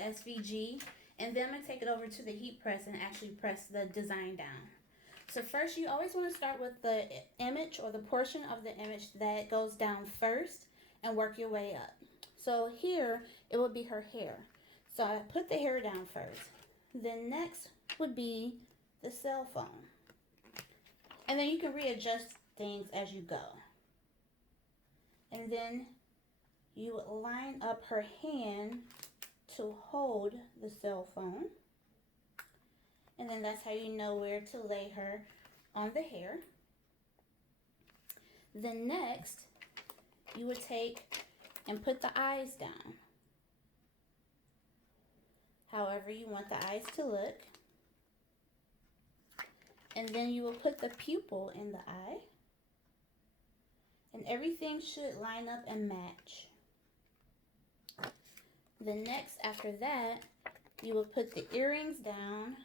SVG, and then I'm going to take it over to the heat press and actually press the design down. So first, you always want to start with the image or the portion of the image that goes down first and work your way up. So here, it would be her hair. So I put the hair down first. Then next would be the cell phone. And then you can readjust things as you go. And then you would line up her hand to hold the cell phone. And then that's how you know where to lay her on the hair. Then next, you would take and put the eyes down. However you want the eyes to look. And then you will put the pupil in the eye. And everything should line up and match. Then next, after that, you will put the earrings down.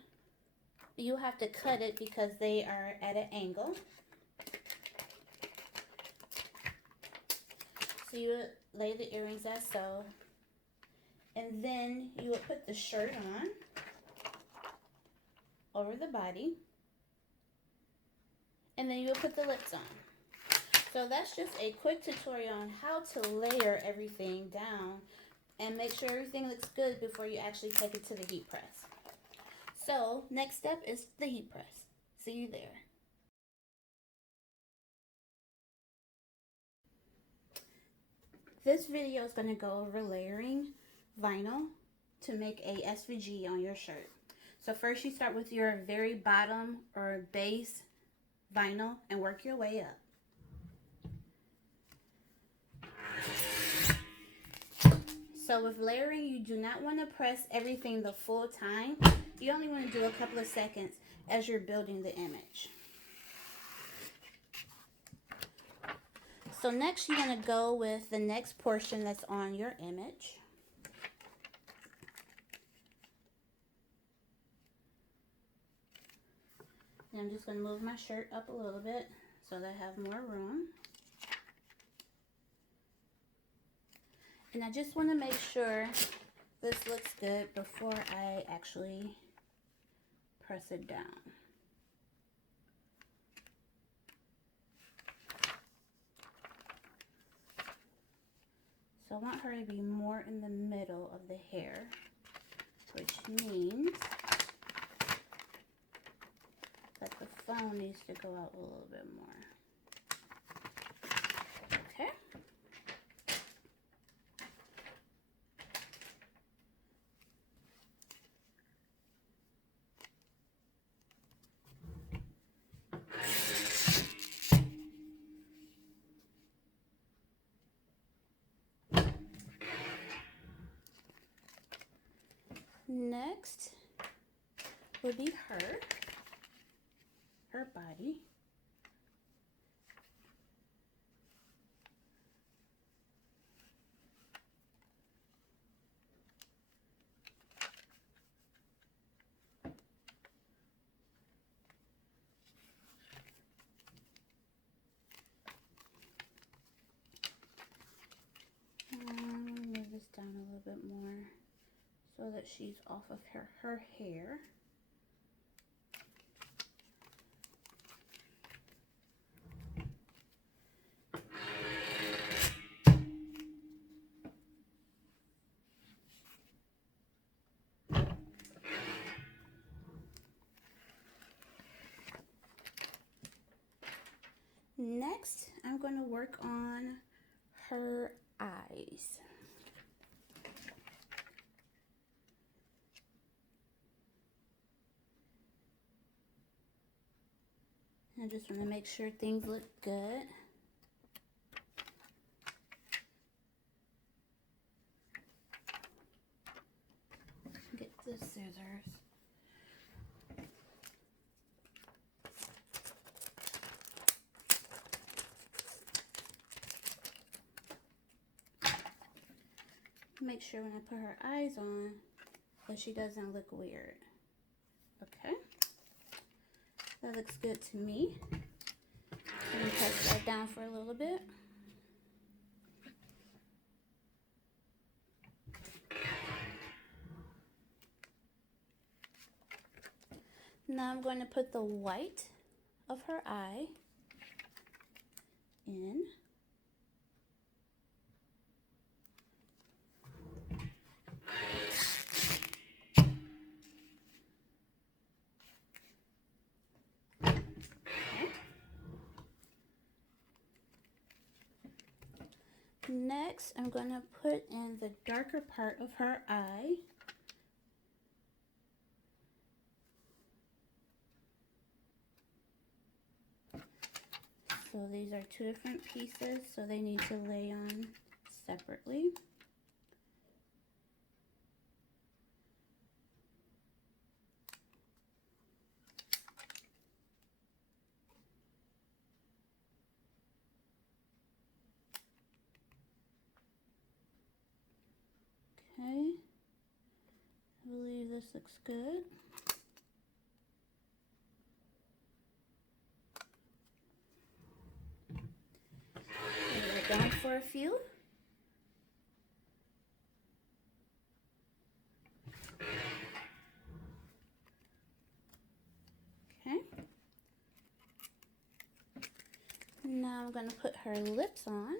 You'll have to cut it because they are at an angle. So you would lay the earrings as so. And then you would put the shirt on over the body. And then you would put the lips on. So that's just a quick tutorial on how to layer everything down and make sure everything looks good before you actually take it to the heat press. So next step is the heat press. See you there. This video is going to go over layering vinyl to make a SVG on your shirt. So first you start with your very bottom or base vinyl and work your way up. So with layering, you do not want to press everything the full time. You only want to do a couple of seconds as you're building the image. So next you want to go with the next portion that's on your image. And I'm just going to move my shirt up a little bit so that I have more room. And I just want to make sure this looks good before I actually press it down. So I want her to be more in the middle of the hair, which means that the phone needs to go out a little bit more. Okay. Next would be her body. Move this down a little bit more so that she's off of her hair. Next, I'm going to work on her eyes. I just want to make sure things look good. Get the scissors. Make sure when I put her eyes on that she doesn't look weird. Okay, that looks good to me. Let me press that down for a little bit. Now I'm going to put the white of her eye in. Next, I'm going to put in the darker part of her eye. So these are two different pieces, so they need to lay on separately. Okay, I believe this looks good. We're going for a few. Okay. Now I'm going to put her lips on.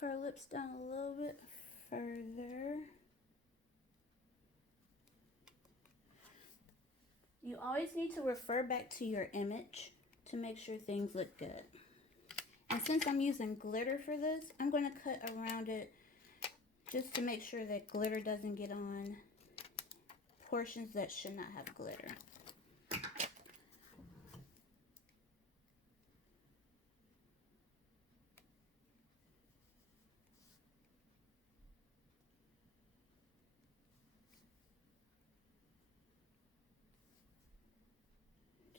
Put her lips down a little bit further. You always need to refer back to your image to make sure things look good. And since I'm using glitter for this, I'm going to cut around it just to make sure that glitter doesn't get on portions that should not have glitter.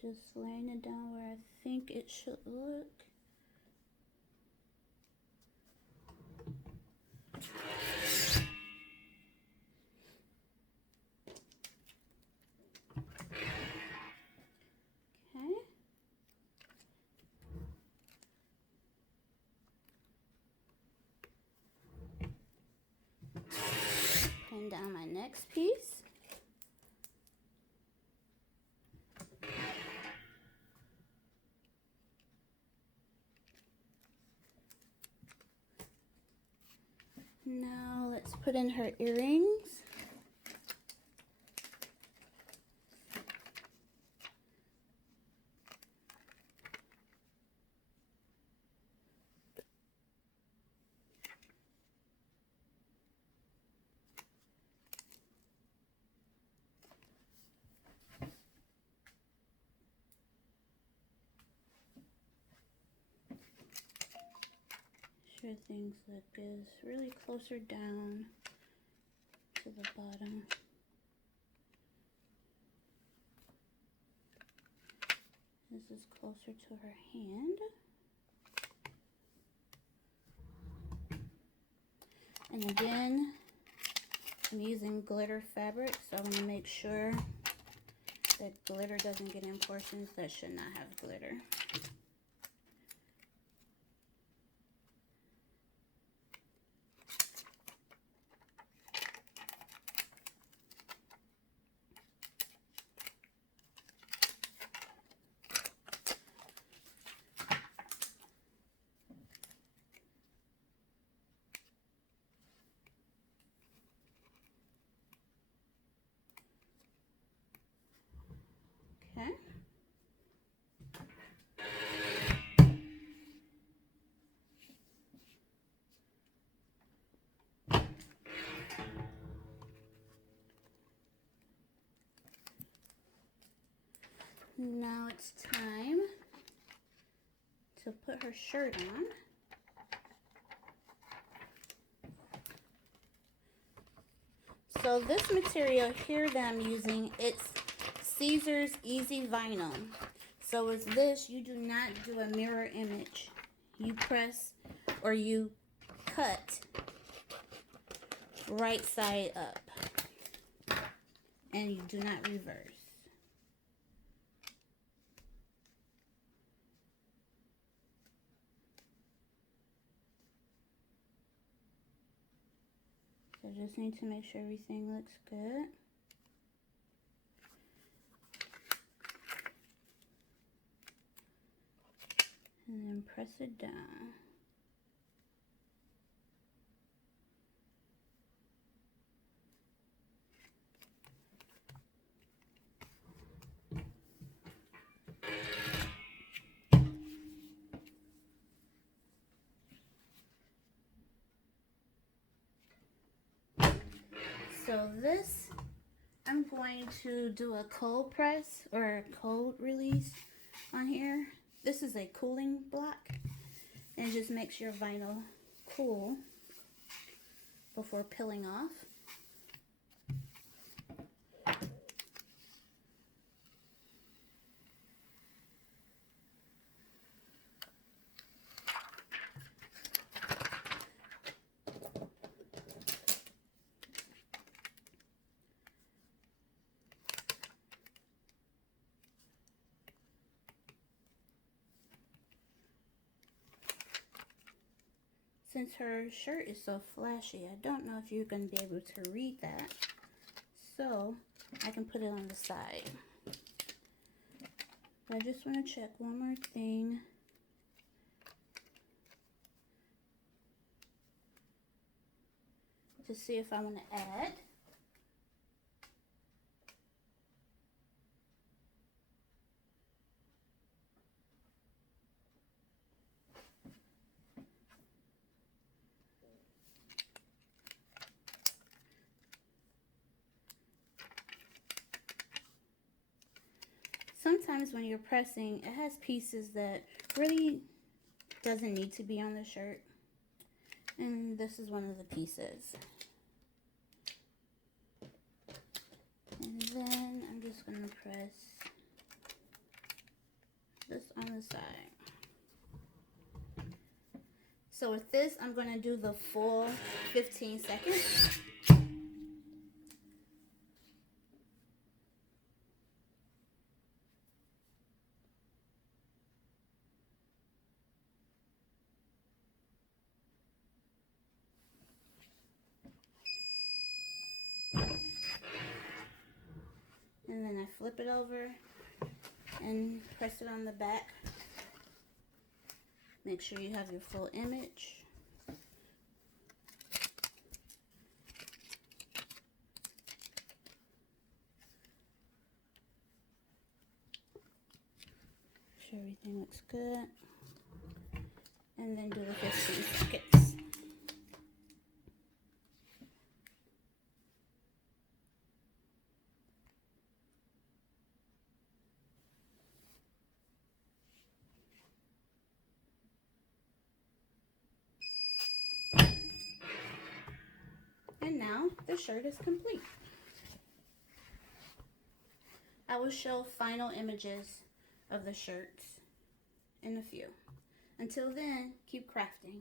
Just laying it down where I think it should look. Okay. Pin down my next piece. Now let's put in her earrings. Sure things look good. It's really closer down to the bottom. This is closer to her hand. And again, I'm using glitter fabric, so I want to make sure that glitter doesn't get in portions that should not have glitter. Okay. Now it's time to put her shirt on. So this material here that I'm using, it's Siser's Easy Vinyl. So with this, you do not do a mirror image. You press or you cut right side up. And you do not reverse. So just need to make sure everything looks good. And then press it down. So this, I'm going to do a cold press or a cold release on here. This is a cooling block, and it just makes your vinyl cool before peeling off. Since her shirt is so flashy, I don't know if you're going to be able to read that. So I can put it on the side. But I just want to check one more thing. To see if I want to add. Sometimes when you're pressing, it has pieces that really doesn't need to be on the shirt. And this is one of the pieces. And then I'm just going to press this on the side. So with this, I'm going to do the full 15 seconds. And then I flip it over and press it on the back. Make sure you have your full image. Make sure everything looks good. And then do the 15 seconds. And now the shirt is complete. I will show final images of the shirts in a few. Until then, keep crafting.